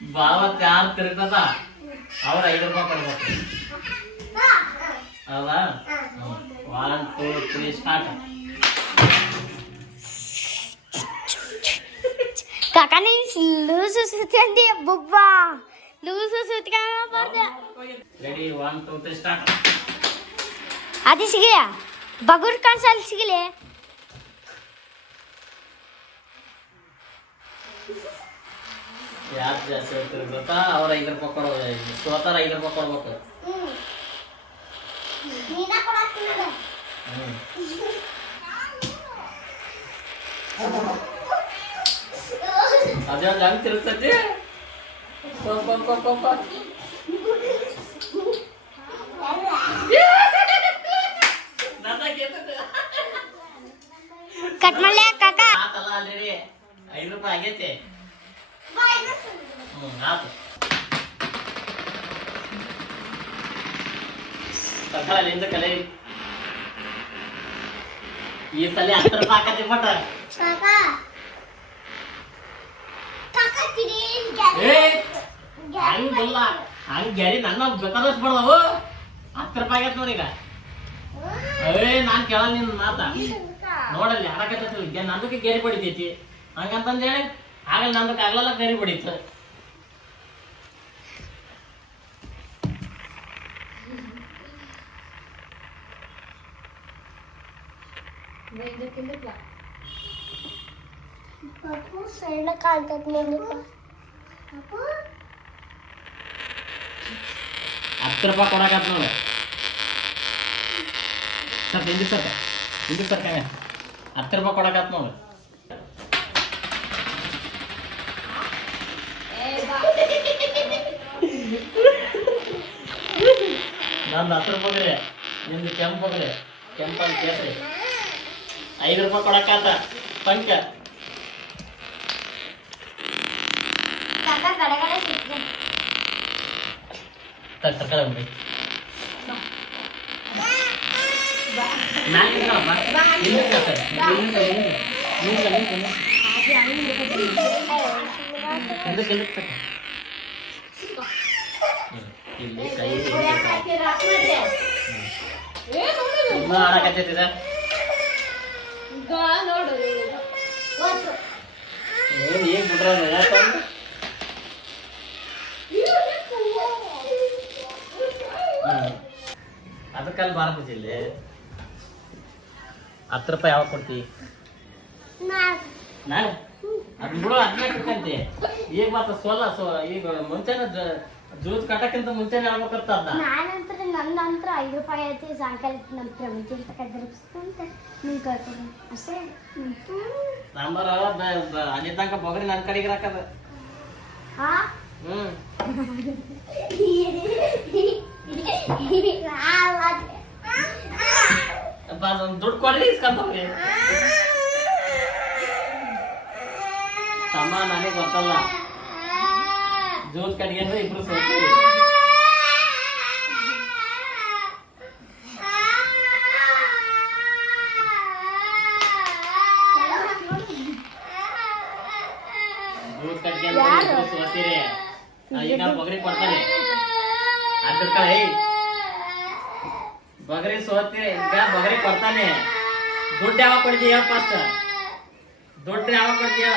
ಬಾವತ್ ಯಾರು ತಿರುಗ್ತದ ಅವ್ರ 5 ರೂಪಾಯಿ ಕೊಡ್ಬೇಕು. ಹೌದಾ? 1 2 3 ಸ್ಟಾರ್ಟ್. ಕಾಕ ನೀ ಲೂಸು ಸುತ್ತಿ ಬುಬ್ಬಾ ಲೂಸು ಸುತ್ಕೊಂಡ್ಬಾರ್ದು. Ready 1 2 3 start. ಅದು ಸಿಗಲಿಯಾ ಬಗುರ್ ಕಾಣಿಸಲ್ ಸಿಗಲಿ. ಯಾರು ಜಾಸ್ತಿ ಗೊತ್ತಾ ಅವ್ರ 5 ರೂಪಾಯಿ ಕೊಡೋದು. ಸೋತಾರ 5 ರೂಪಾಯಿ ಕೊಡ್ಬೇಕು. ಅದೇ ಹಂಗೆ ತಿರುಗ್ತೈತಿ. ಕಟ್ ಮಾಡ್ಲಿ ಕಾಕ. ಆತಲ್ಲ ಆಲ್ರೆಡಿ 5 ರೂಪಾಯಿ ಆಗೈತಿ. ಆತು ಅಲ್ಲಿಂದ ಕಲೆ ಈ ತಲೆ 10 ರೂಪಾಯಿ ಹಾಕತಿ ಮಟ. ಹಂಗಿಲ್ಲ ಹಂಗ ಗ್ಯಾರಿ ನನ್ನ ಬೇಕಾದಷ್ಟು ಬಡದವು. 10 ರೂಪಾಯಿ ಆಗೈತೆ ನೋಡೀಗ. ನಾನ್ ಕೇಳಲ್ಲ ನಿನ್ನ ಮಾತ. ನೋಡಲ್ಲಿ ಆಡಕತ್ತೈತಿ ನಂದಕ್ಕೆ ಗೇರಿ ಬಡಿತೈತಿ ಹಂಗಂತಂದೇಳಿ ಆಗಲ್ಲ. ನಂದಕ್ಕೆ ಆಗ್ಲಲ್ಲ ಗೇರಿ ಬಡೀತು. ಸಣ್ಣ ಕಾಣ್ತದ 10 ರೂಪಾಯಿ ಕೊಡಕತ್ ನೋಡು. ಸ್ವಲ್ಪ ಹಿಂದಿ ಸರ್ 10 ರೂಪಾಯಿ ಕೊಡಕತ್ ನೋಡು. ನಂದು 10 ರೂಪಾಯಿ ನಿಮ್ದು ಕೆಂಪು ಹೋಗ್ರಿ. ಕೆಂಪಲ್ಲಿ ಕೇಳ್ರಿ 5 ರೂಪಾಯಿ ಕೊಡಕಾತ ಪಂಕ. ತರ್ಕರ ಉಂಟು ಇಲ್ಲಿ ಕೈ ಆಡಕತ್ತೈತಿದ. ಏನ್ ಬಿಡ್ರ ಅದಕ್ಕಲ್ಲಿ ಬಾರಪತಿಲ್ಲಿ 10 ರೂಪಾಯಿ ಯಾವಾಗ ಕೊಡ್ತಿ? ನಾಳೆ ಅದು ಬಿಡು. ಅದನ್ನ ಕಿಕ್ಕಂತಿ ಈಗ ಮಾತ್ರ ಈಗ ಮುಂಚೆನ ಜೂತ್ ಕಟ್ಟಕ್ಕಿಂತ ಮುಂಚೆನೆ ಹೇಳ್ಬೇಕಂತ ಅದ. ನಾನಂತರ ನಂತರ 5 ರೂಪಾಯಿ ಐತಿ. ಸಾಯಂಕಾಲ ನಮ್ಮ ಪ್ರಮುಖ ತಗೊಂತ ನಿನ್ ಕಳ್ಕೊಂಡು ಅಷ್ಟೇ. ಸಾಂಬಾರ ಅಲ್ಲಿ ತನಕ ಬೊಗರಿ ನನ್ನ ಕಡೆಗೆ ಹಾಕದ. ದುಡ್ಡು ಕೊಡ್ರಿ ಇಸ್ಕೊಂತವ್ರಿ. ತಮ್ಮ ನನಗೆ ಗೊತ್ತಲ್ಲ. ಜೂತ್ ಕಡೆಗೆ ಅಂದ್ರೆ ಇಬ್ರು ಸೇರ್ತೀವಿ. ಜೂತ್ ಕಡೆಗೆ ಅಂದ್ರೆ ಇಬ್ರು ಸೋತೀರಿ. ಈಗ ಬೊಗರಿ ಕೊಡ್ತಾನೆ. ಅದ್ರ ಕಡೆ ಬಗರಿ ಸೋತೀರಿ. ಈಗ ಬಗರಿ ಕೊಡ್ತಾನೆ. ದುಡ್ಡು ಯಾವಾಗ ಕೊಡ್ತೀಯ ಫಸ್ಟ್? ದುಡ್ಡು ಯಾವಾಗ ಕೊಡ್ತೀಯ?